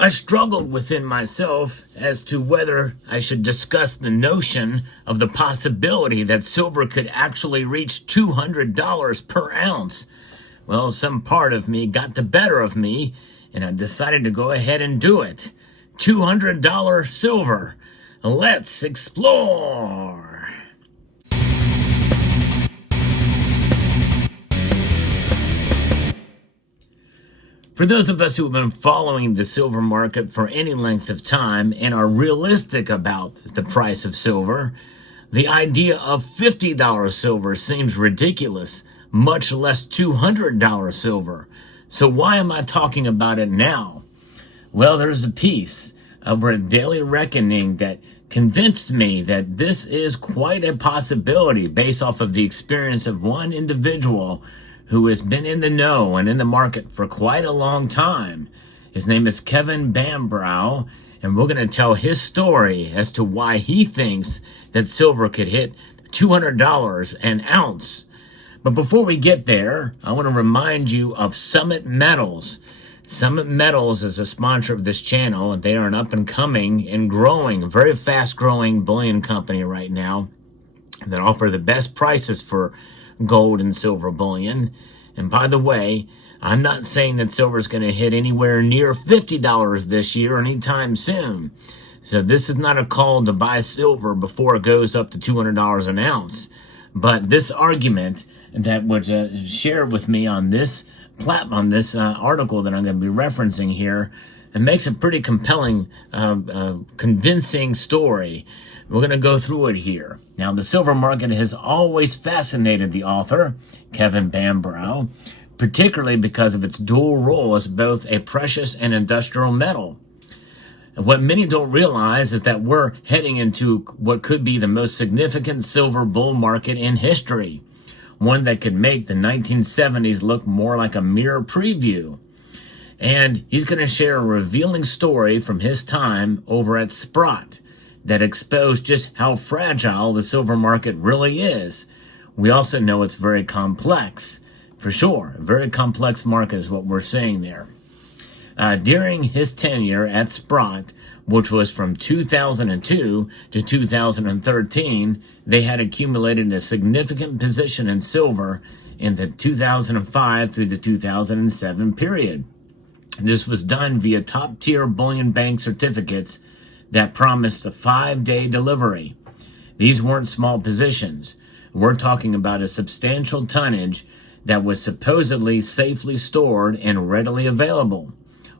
I struggled within myself as to whether I should discuss the notion of the possibility that silver could actually reach $200 per ounce. Well, some part of me got the better of me, and I decided to go ahead and do it. $200 silver. Let's explore. For those of us who have been following the silver market for any length of time and are realistic about the price of silver, the idea of $50 silver seems ridiculous, much less $200 silver. So why am I talking about it now? Well, there's a piece over at Daily Reckoning that convinced me that this is quite a possibility based off of the experience of one individual who has been in the know and in the market for quite a long time. His name is Kevin Bambrow, and we're going to tell his story as to why he thinks that silver could hit $200 an ounce. But before we get there, I want to remind you of Summit Metals. Summit Metals is a sponsor of this channel, and they are an up-and-coming and growing, very fast-growing bullion company right now that offer the best prices for gold and silver bullion. And by the way, I'm not saying that silver is going to hit anywhere near $50 this year or anytime soon. So this is not a call to buy silver before it goes up to $200 an ounce. But this argument that was shared with me on this article that I'm going to be referencing here, it makes a pretty compelling, convincing story. We're going to go through it here. Now, the silver market has always fascinated the author, Kevin Bambrow, particularly because of its dual role as both a precious and industrial metal. And what many don't realize is that we're heading into what could be the most significant silver bull market in history, one that could make the 1970s look more like a mere preview. And he's going to share a revealing story from his time over at Sprott that exposed just how fragile the silver market really is. We also know it's very complex, for sure. A very complex market is what we're seeing there. During his tenure at Sprott, which was from 2002 to 2013, they had accumulated a significant position in silver in the 2005 through the 2007 period. This was done via top-tier bullion bank certificates that promised a 5-day delivery. These weren't small positions. We're talking about a substantial tonnage that was supposedly safely stored and readily available.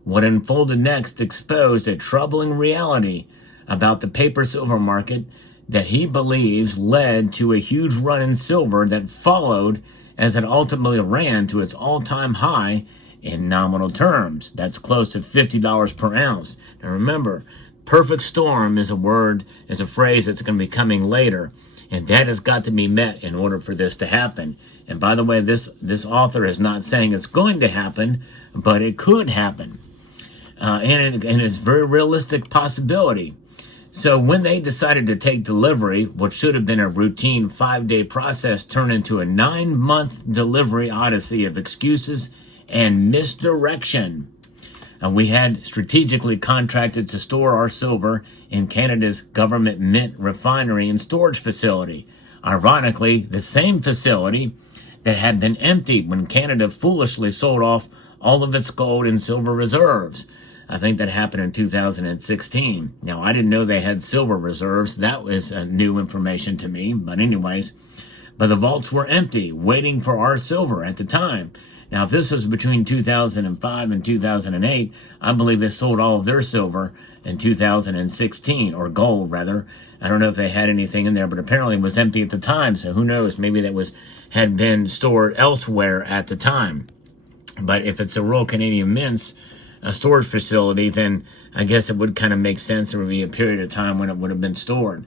What unfolded next exposed a troubling reality about the paper silver market that he believes led to a huge run in silver that followed as it ultimately ran to its all-time high in nominal terms. That's close to $50 per ounce. Now remember, perfect storm is a phrase that's going to be coming later, and that has got to be met in order for this to happen. And by the way, this author is not saying it's going to happen, but it could happen. And it's a very realistic possibility. So when they decided to take delivery, what should have been a routine 5-day process turned into a 9-month delivery odyssey of excuses and misdirection. We had strategically contracted to store our silver in Canada's government mint refinery and storage facility. Ironically, the same facility that had been emptied when Canada foolishly sold off all of its gold and silver reserves. I think that happened in 2016. Now, I didn't know they had silver reserves. That was new information to me. But anyways, the vaults were empty, waiting for our silver at the time. Now, if this was between 2005 and 2008, I believe they sold all of their silver in 2016, or gold, rather. I don't know if they had anything in there, but apparently it was empty at the time, so who knows? Maybe that had been stored elsewhere at the time. But if it's a Royal Canadian Mint's storage facility, then I guess it would kind of make sense. There would be a period of time when it would have been stored.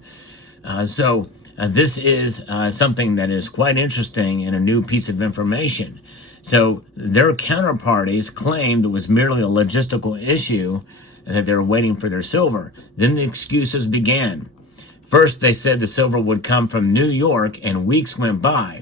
So this is something that is quite interesting and a new piece of information. So their counterparties claimed it was merely a logistical issue and that they were waiting for their silver. Then the excuses began. First, they said the silver would come from New York, and weeks went by.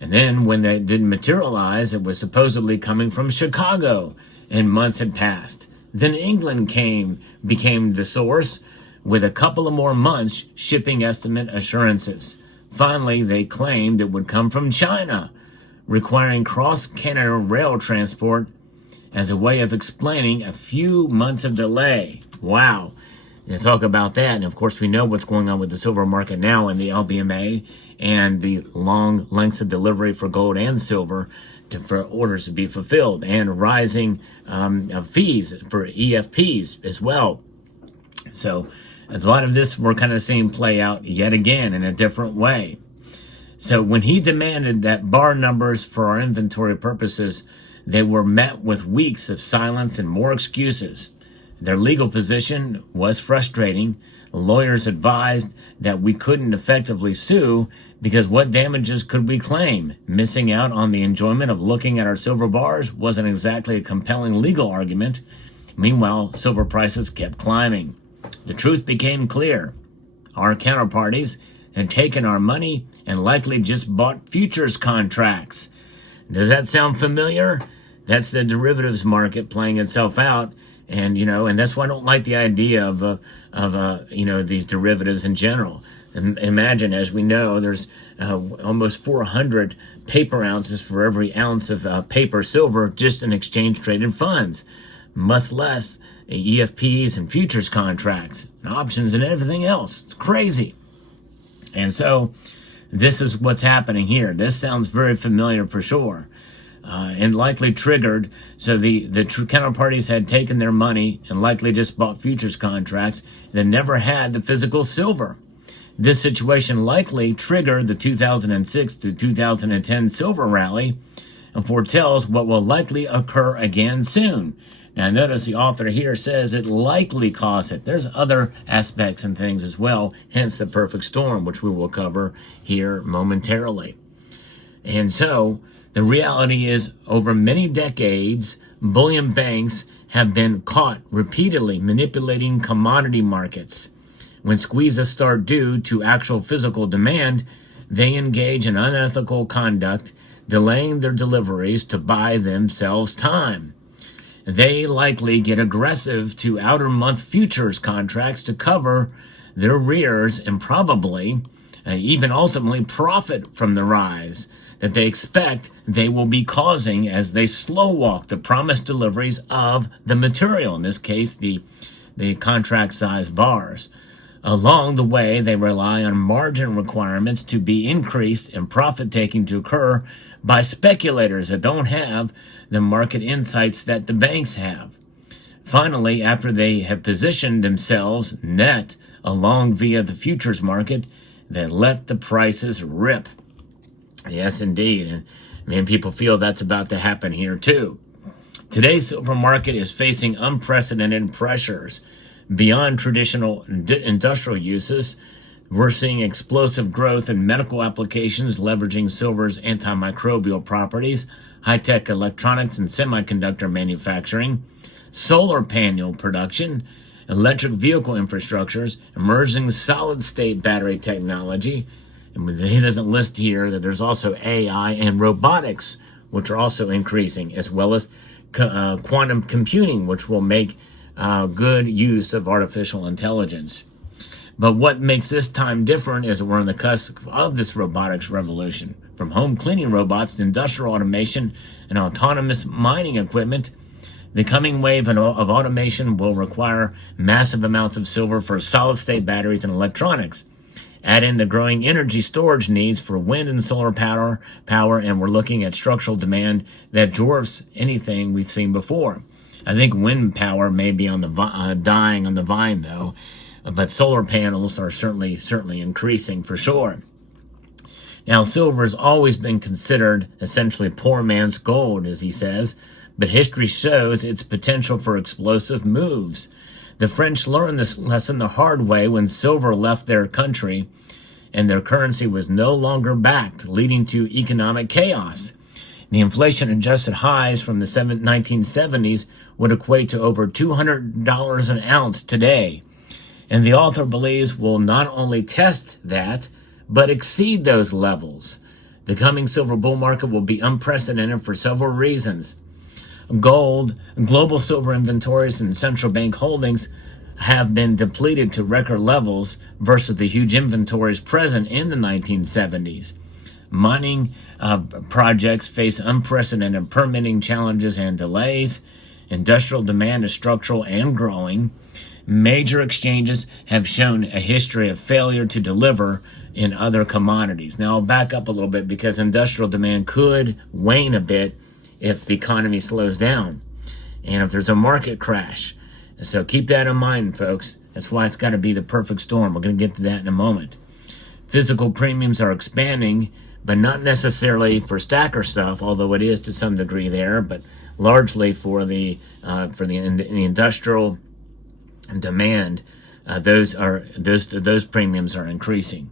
And then when that didn't materialize, it was supposedly coming from Chicago, and months had passed. Then England became the source with a couple of more months shipping estimate assurances. Finally, they claimed it would come from China, requiring cross-Canada rail transport as a way of explaining a few months of delay. Wow. You talk about that, and of course we know what's going on with the silver market now in the LBMA and the long lengths of delivery for gold and silver for orders to be fulfilled, and rising fees for EFPs as well. So a lot of this we're kind of seeing play out yet again in a different way. So when he demanded that bar numbers for our inventory purposes, they were met with weeks of silence and more excuses. Their legal position was frustrating. Lawyers advised that we couldn't effectively sue because what damages could we claim? Missing out on the enjoyment of looking at our silver bars wasn't exactly a compelling legal argument. Meanwhile, silver prices kept climbing. The truth became clear. Our counterparties had taken our money and likely just bought futures contracts. Does that sound familiar? That's the derivatives market playing itself out. And, and that's why I don't like the idea of these derivatives in general. And imagine, as we know, there's almost 400 paper ounces for every ounce of paper silver just in exchange traded funds, much less EFPs and futures contracts and options and everything else. It's crazy. And so this is what's happening here. This sounds very familiar for sure. And likely triggered. So the counterparties had taken their money and likely just bought futures contracts that never had the physical silver. This situation likely triggered the 2006 to 2010 silver rally and foretells what will likely occur again soon. Now notice the author here says it likely caused it. There's other aspects and things as well, hence the perfect storm, which we will cover here momentarily. And so the reality is, over many decades, bullion banks have been caught repeatedly manipulating commodity markets. When squeezes start due to actual physical demand, they engage in unethical conduct, delaying their deliveries to buy themselves time. They likely get aggressive to outer month futures contracts to cover their rears and probably even ultimately profit from the rise that they expect they will be causing as they slow walk the promised deliveries of the material, in this case, the contract size bars. Along the way, they rely on margin requirements to be increased and profit taking to occur by speculators that don't have the market insights that the banks have. Finally, after they have positioned themselves net along via the futures market, they let the prices rip. Yes, indeed. And people feel that's about to happen here too. Today's silver market is facing unprecedented pressures. Beyond traditional industrial uses, we're seeing explosive growth in medical applications leveraging silver's antimicrobial properties, high-tech electronics and semiconductor manufacturing, solar panel production, electric vehicle infrastructures, emerging solid-state battery technology. And he doesn't list here that there's also AI and robotics, which are also increasing, as well as quantum computing, which will make good use of artificial intelligence. But what makes this time different is that we're on the cusp of this robotics revolution. From home cleaning robots to industrial automation and autonomous mining equipment, the coming wave of automation will require massive amounts of silver for solid-state batteries and electronics. Add in the growing energy storage needs for wind and solar power, and we're looking at structural demand that dwarfs anything we've seen before. I think wind power may be on the dying on the vine, though, but solar panels are certainly increasing for sure. Now, silver has always been considered essentially poor man's gold, as he says, but history shows its potential for explosive moves. The French learned this lesson the hard way when silver left their country and their currency was no longer backed, leading to economic chaos. The inflation-adjusted highs from the 1970s would equate to over $200 an ounce today. And the author believes we'll not only test that, but exceed those levels. The coming silver bull market will be unprecedented for several reasons. Gold, global silver inventories and central bank holdings have been depleted to record levels versus the huge inventories present in the 1970s. Mining projects face unprecedented permitting challenges and delays. Industrial demand is structural and growing. Major exchanges have shown a history of failure to deliver in other commodities. Now, I'll back up a little bit because industrial demand could wane a bit if the economy slows down and if there's a market crash. So keep that in mind, folks. That's why it's got to be the perfect storm. We're going to get to that in a moment. Physical premiums are expanding, but not necessarily for stacker stuff, although it is to some degree there, but largely for the industrial demand. Those premiums are increasing.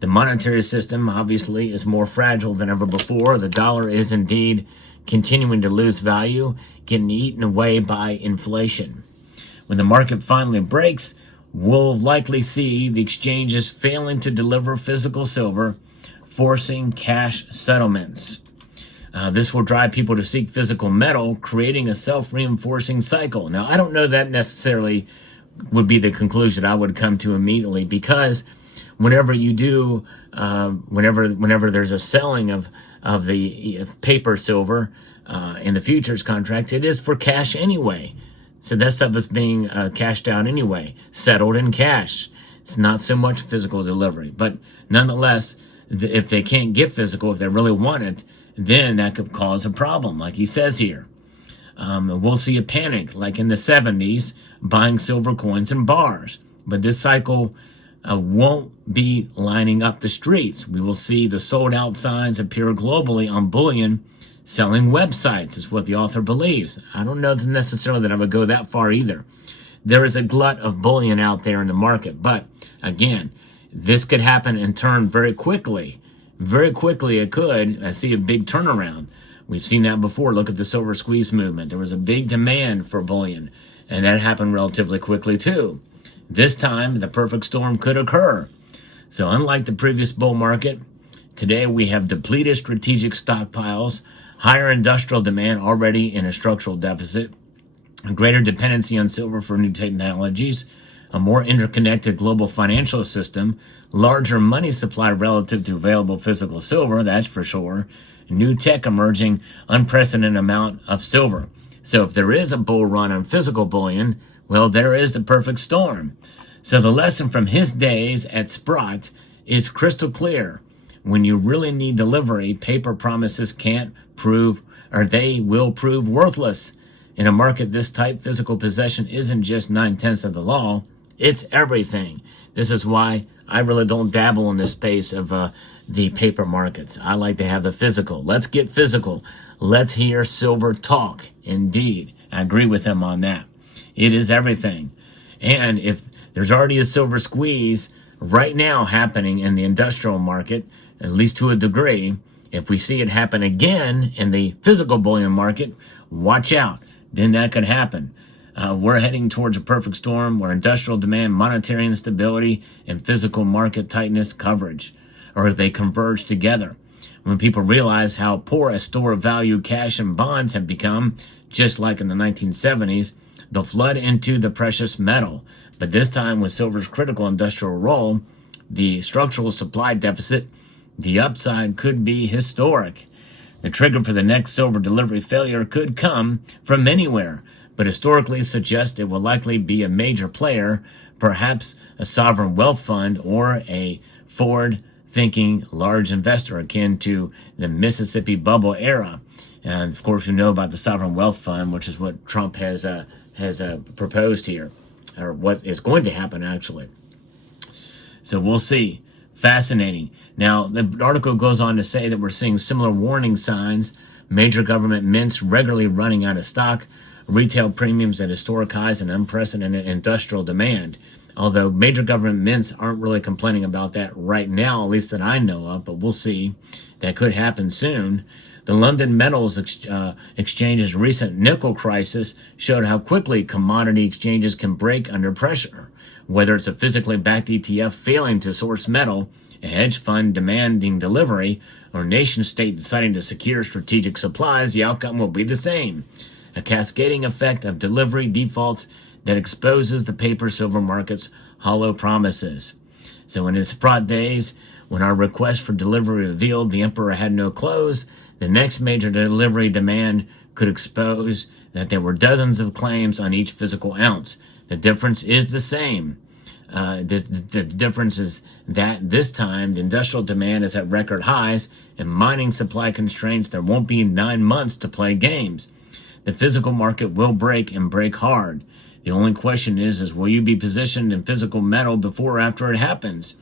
The monetary system obviously is more fragile than ever before. The dollar is indeed continuing to lose value, getting eaten away by inflation. When the market finally breaks, we'll likely see the exchanges failing to deliver physical silver, forcing cash settlements. This will drive people to seek physical metal, creating a self-reinforcing cycle. Now, I don't know that necessarily would be the conclusion I would come to immediately, because whenever you do, whenever there's a selling of the paper silver in the futures contracts, it is for cash anyway. So that stuff is being cashed out anyway, settled in cash. It's not so much physical delivery. But nonetheless, if they can't get physical, if they really want it, then that could cause a problem, like he says here. We'll see a panic, like in the 70s, buying silver coins in bars. But this cycle won't be lining up the streets. We will see the sold out signs appear globally on bullion selling websites, is what the author believes. I don't know necessarily that I would go that far either. There is a glut of bullion out there in the market, but again, this could happen and turn very quickly. Very quickly it could. I see a big turnaround. We've seen that before. Look at the silver squeeze movement. There was a big demand for bullion, and that happened relatively quickly too. This time, the perfect storm could occur. So unlike the previous bull market, today we have depleted strategic stockpiles, higher industrial demand already in a structural deficit, a greater dependency on silver for new technologies, a more interconnected global financial system, larger money supply relative to available physical silver, that's for sure, new tech emerging, unprecedented amount of silver. So if there is a bull run on physical bullion, well, there is the perfect storm. So the lesson from his days at Sprott is crystal clear. When you really need delivery, paper promises can't prove, or they will prove worthless. In a market this tight, physical possession isn't just 9/10 of the law, it's everything. This is why I really don't dabble in this space of the paper markets. I like to have the physical. Let's get physical. Let's hear silver talk. Indeed, I agree with him on that. It is everything. And if there's already a silver squeeze right now happening in the industrial market, at least to a degree, if we see it happen again in the physical bullion market, watch out. Then that could happen. We're heading towards a perfect storm where industrial demand, monetary instability, and physical market tightness coverage, or they converge together. When people realize how poor a store of value cash and bonds have become, just like in the 1970s, they'll flood into the precious metal. But this time, with silver's critical industrial role, the structural supply deficit, the upside could be historic. The trigger for the next silver delivery failure could come from anywhere, but historically suggests it will likely be a major player, perhaps a sovereign wealth fund or a forward-thinking large investor akin to the Mississippi bubble era. And of course, you know about the sovereign wealth fund, which is what Trump has proposed here, or what is going to happen actually. So we'll see. Fascinating. Now, the article goes on to say that we're seeing similar warning signs. Major government mints regularly running out of stock, retail premiums at historic highs, and unprecedented industrial demand. Although major government mints aren't really complaining about that right now, at least that I know of, but we'll see. That could happen soon. The London Metals Exchange's recent nickel crisis showed how quickly commodity exchanges can break under pressure. Whether it's a physically backed ETF failing to source metal, a hedge fund demanding delivery, or a nation state deciding to secure strategic supplies, the outcome will be the same. a cascading effect of delivery defaults that exposes the paper silver market's hollow promises. So in his fraught days, when our request for delivery revealed the emperor had no clothes, the next major delivery demand could expose that there were dozens of claims on each physical ounce. The difference is the same. The difference is that this time the industrial demand is at record highs and mining supply constraints. There won't be 9 months to play games. The physical market will break and break hard. The only question is will you be positioned in physical metal before or after it happens?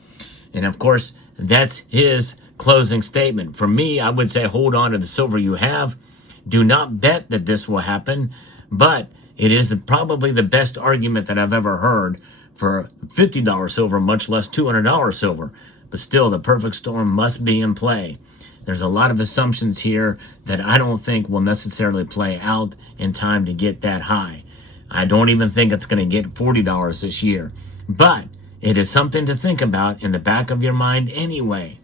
And of course, that's his closing statement. For me, I would say hold on to the silver you have. Do not bet that this will happen, but it is probably the best argument that I've ever heard for $50 silver, much less $200 silver. But still, the perfect storm must be in play. There's a lot of assumptions here that I don't think will necessarily play out in time to get that high. I don't even think it's going to get $40 this year. But it is something to think about in the back of your mind anyway.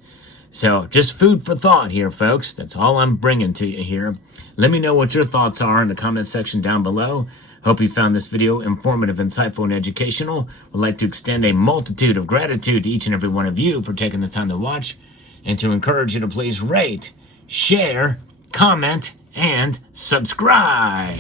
So just food for thought here, folks. That's all I'm bringing to you here. Let me know what your thoughts are in the comment section down below. Hope you found this video informative, insightful, and educational. Would like to extend a multitude of gratitude to each and every one of you for taking the time to watch, and to encourage you to please rate, share, comment, and subscribe.